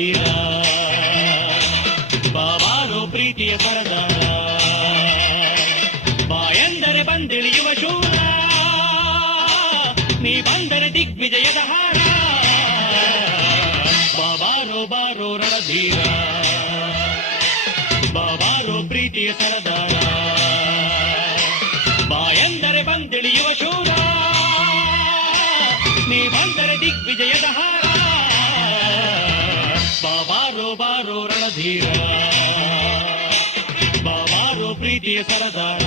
ರಣಧೀರ ಬಾಬಾರೋ ಪ್ರೀತಿಯ ಸರದಾರ ಬಾಯಂದರೆ ಬಂದಿಳಿಯುವ ಶೂರ ನೀ ಬಂದರೆ ದಿಗ್ವಿಜಯದ ಹಾರ ಬಾಬಾರೋ ಬಾರೋ ರಣಧೀರ ಬಾಬಾರೋ ಪ್ರೀತಿಯ ಸರದಾರ ಬಾಯಂದರೆ ಬಂದಿಳಿಯುವ ಶೂರ ನೀ ಬಂದರೆ ದಿಗ್ವಿಜಯದ ಹಾರ ಬಾಬಾರೋ ಬಾರೋ ರಣಧೀರ ಬಾಬಾರೋ ಪ್ರೀತಿಯ ಸರದಾರ